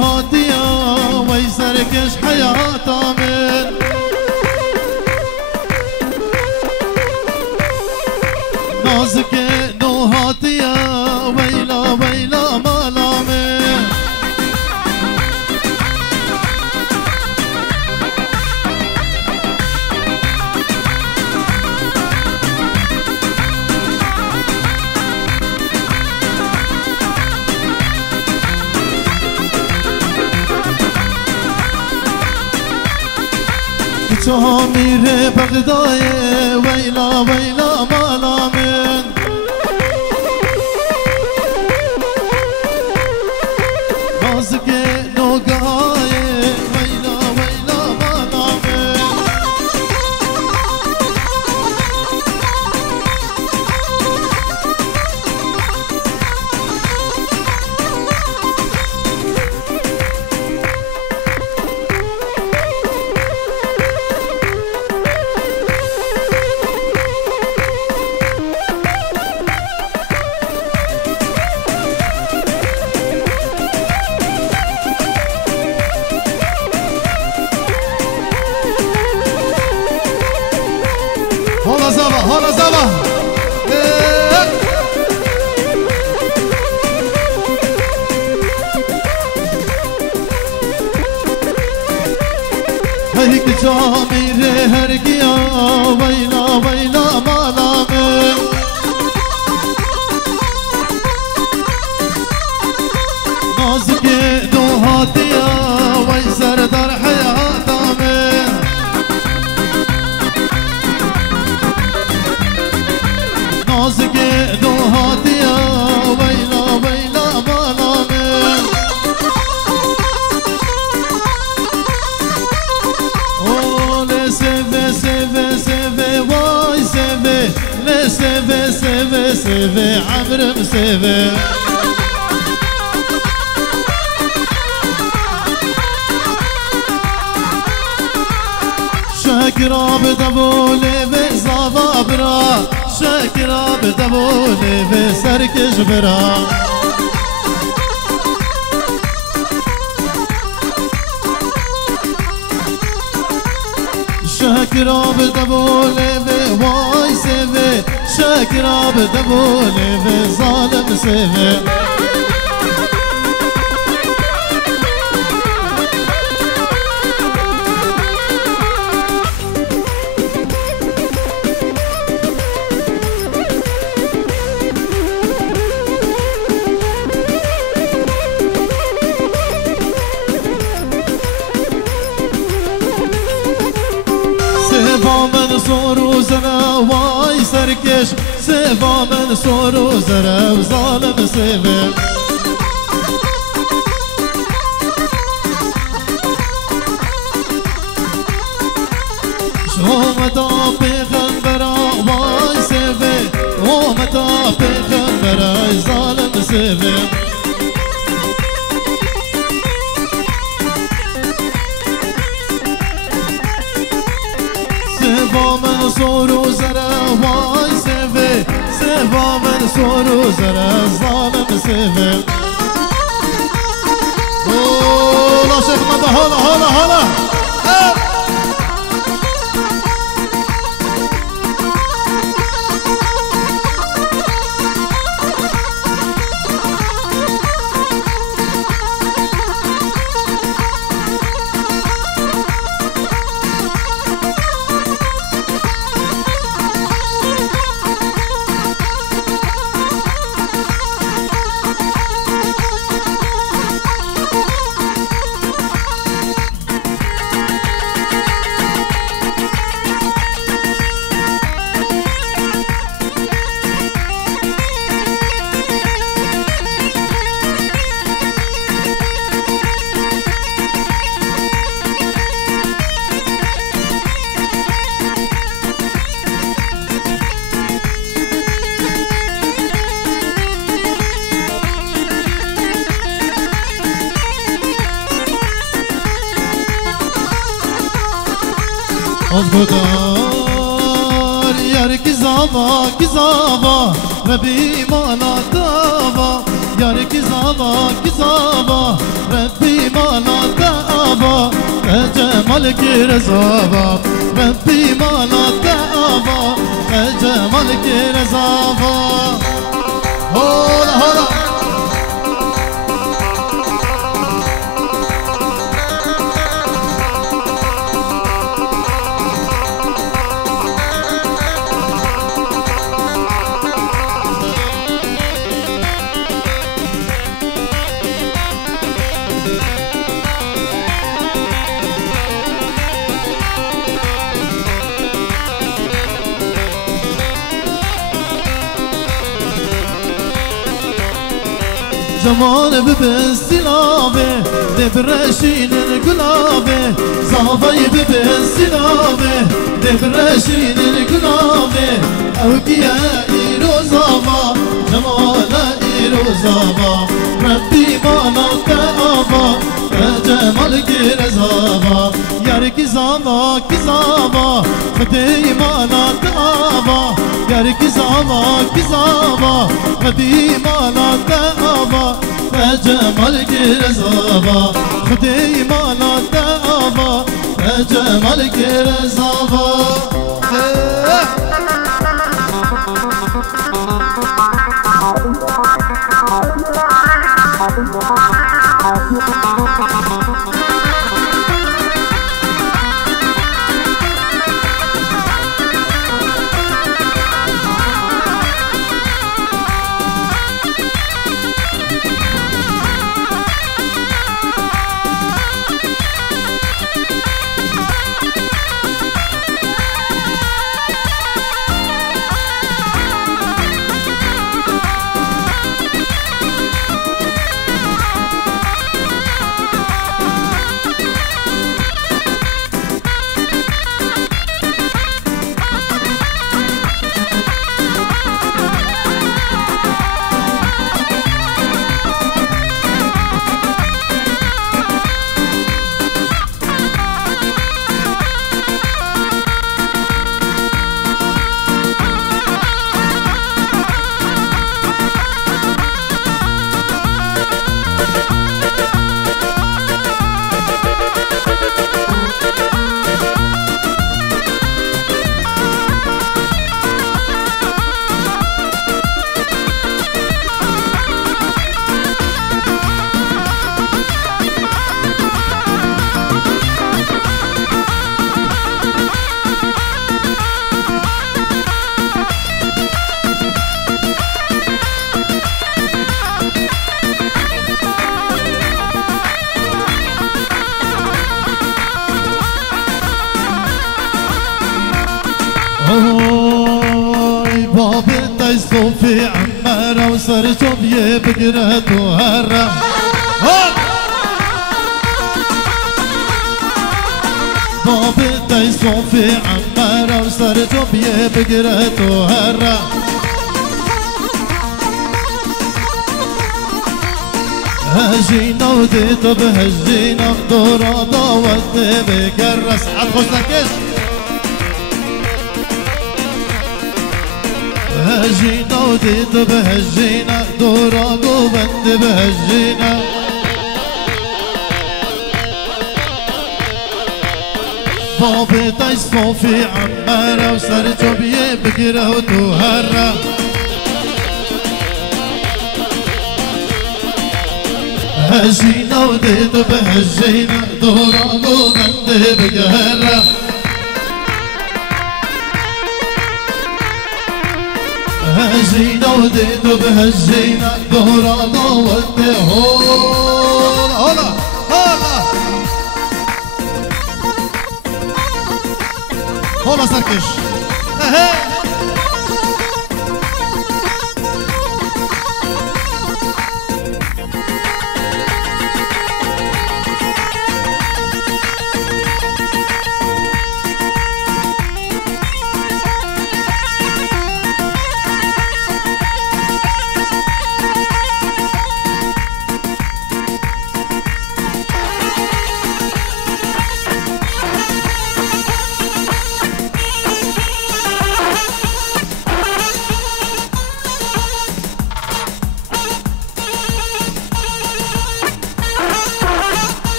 هاتيا ويسركش حياة من نازك نو هاتيا ويلا ويلا مالا من شامير بغداي ويلا ويلا مالا من نازك نوقاي ويلا ويلا مالا من هلا زبا هيك جامير هرقيا ويلا ويلا مالا من نازك نو هاتيا ويسر در حياة من نازك نو هاتيا ويلا ويلا مالا من أوه سيفي سيفي سيفي واي سيفي لي سيفي سيفي سيفي عمرو مسيفي شاكرا بدبولي بزابا برا شاكرا بدبولي بسركش برا شاكرا بدبولي بواي سيفي شاكرا بدبولي بظالم سيفي سيفا من صورو زنا واي سركش سيفا من صورو زنا وظالم سيفي شو متى بيغنبرا واي سيفي ومتى بيغنبرا ظالم سيفي سيفا من صورو زرا واي سيفي سيفا من صورو زرا ظالم سيفي اوه لا شيخ مدى هلا هلا هلا خوددار یار کزاوا کزاوا ربی مالا داوا یار کزاوا کزاوا ربی جمالك رزابا ربي مالا دعابا جمالك رزابا هولا هولا زمان ببستلابه دبرشين القلابه صافي ببستلابه دبرشين القلابه أوكيا إيروزابا جمالا إيروزابا ربي مالا كأبا جمالك رزابا يارك زابا كزابا خدي مالا كأبا يارك زابا كزابا خدي مالا كأبا جمالك رزابا خدي مالا كأبا جمالك رزابا صوفي عمارة وصرتو بيه بقراتو هرة بابي داي صوفي عمارة وصرتو بيه بقراتو هرة هجينا وديتو بهجينا بدورا ضاوتي بقرس عالخوش لكش هجينا وديت بهجينا دورا قوبند بهجينا بابي داي صوفي عمارة وصرتو بيه بقرة وتهرة هجينا وديت بهجينا دورا قوبند بقرة هجينا وديت بهجينا دورا ضوت هولا هولا هولا هولا سركش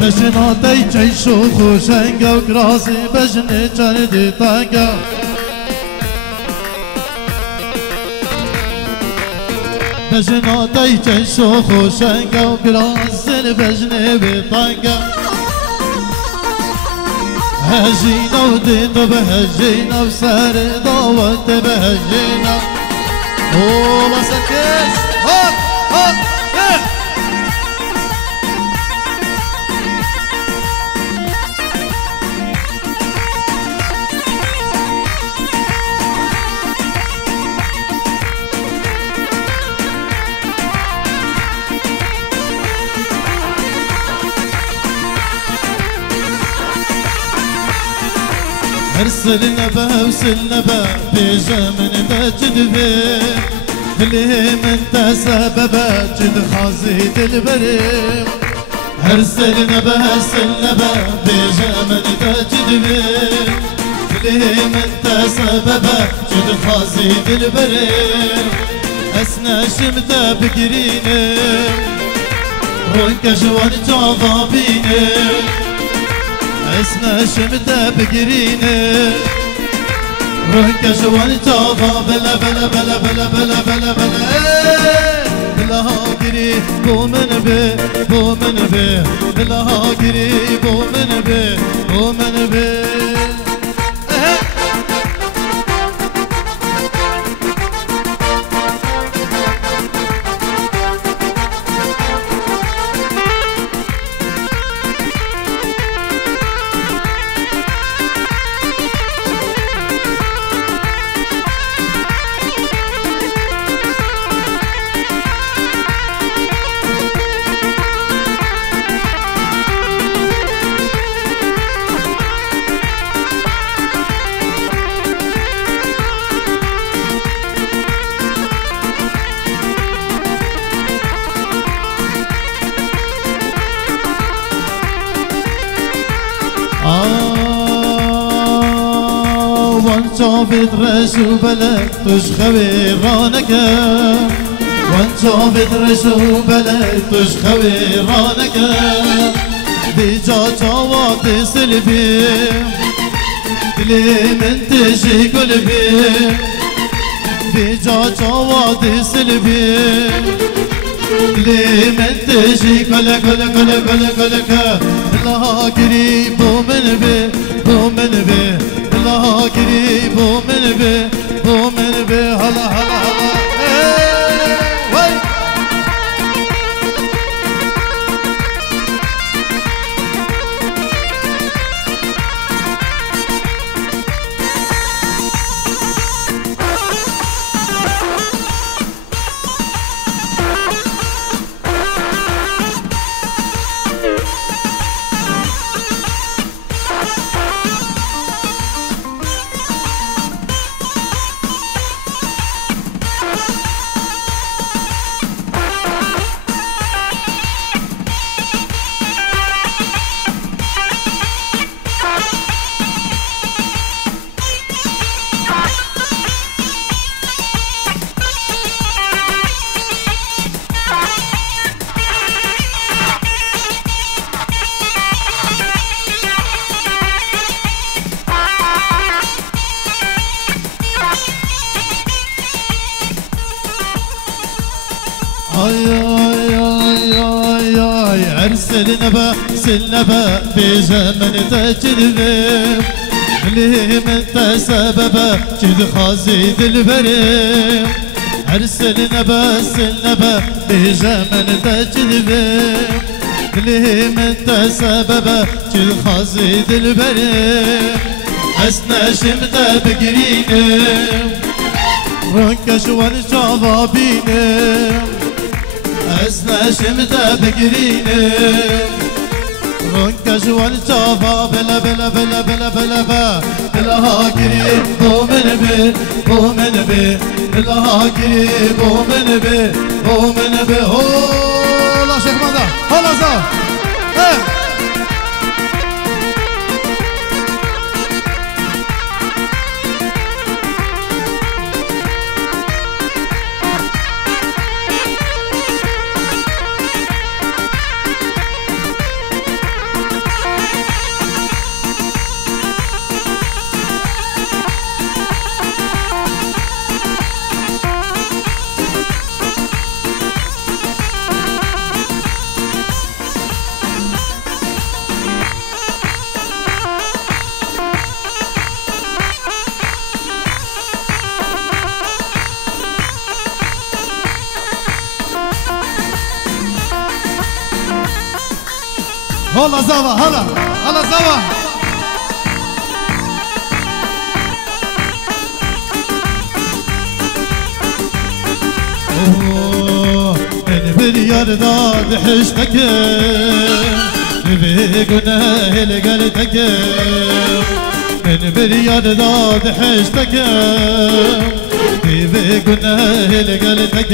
بجنا دی جیش و خوشنگ و گرازی بجنه چردی تنگا بجنا دی جیش و خوشنگ و گرازی بجنه بی تنگا هجینا و دیتا به هجینا و سر داوت به هجینا اوه بسر کس هاپ هاپ ارسل نبا وسل نبا بيجا من تجدبي اللي من تسببا جد خازيد البريم ارسل نبا وسل نبا بيجا من تجدبي اللي من تسببا جد خازيد البريم اسنا شمتا بقريني وانكشوان جاضابيني اسنا شمتا بقرينه وانك شوان تاضا بلا بلا بلا بلا بلا بلا بلا بلا هاقري بو من بي بو من بي بلا هاقري بو من بي بو من بي وانت رشو بلد توش خويرانك وانت رشو بلد توش خويرانك بيجا جوات سلبي دلي من تجي قلبي بيجا جوات سلبي دلي من تجي كل كل كل كل كل الله قريب من بي بو من بي الله قريب من بي بو من بي هلا هلا هلا سلنبا سلنبا بزمن تجذب اللي من تسببا جد خازيد البريم ارسلنبا سلنبا بزمن تجذب اللي من تسببا جد خازيد البريم اسنا شمتا بقرينم رنكش والجاضابينم اسنا شمتا بقرينم رنكش والجاضا بلا بلا بلا بلا بلا بلا بلا هاقري بو من بي بو من بي بلا هاقري بو من بي بو من بي هو لا شيخ ماذا هلا زا هلا زوا هلا هلا زوا من بريار داد حشتك بقناه لقلتك من بريار داد حشتك بقناه لقلتك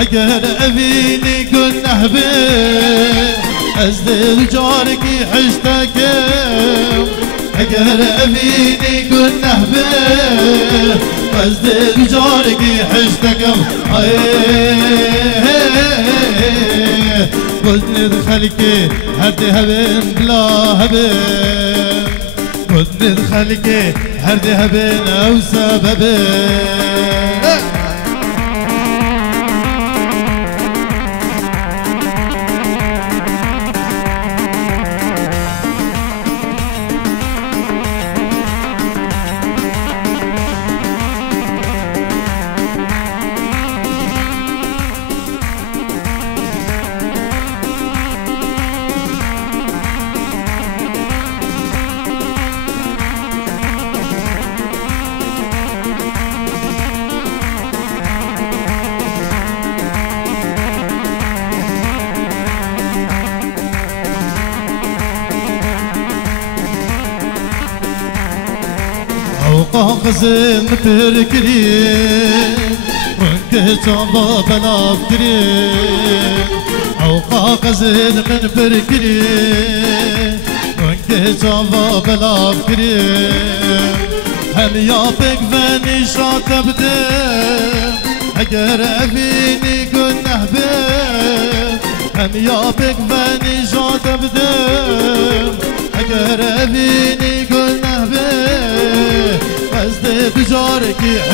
اگر ابینی گناه به از دل جارکی حشتکم اگر ابینی گناه به از دل جارکی حشتکم گذند خلقی هر ده هبن بلا هبن گذند خلقی هر ده هبن او سببن قاقزن بركرين وانك تابا بلا بكرين او قاقزن من بركرين وانك تابا بلا بكرين هم يابك فاني شاطب دم اگر ابيني قنه بم هم يابك فاني شاطب دم اگر ابيني قنه بم بجارك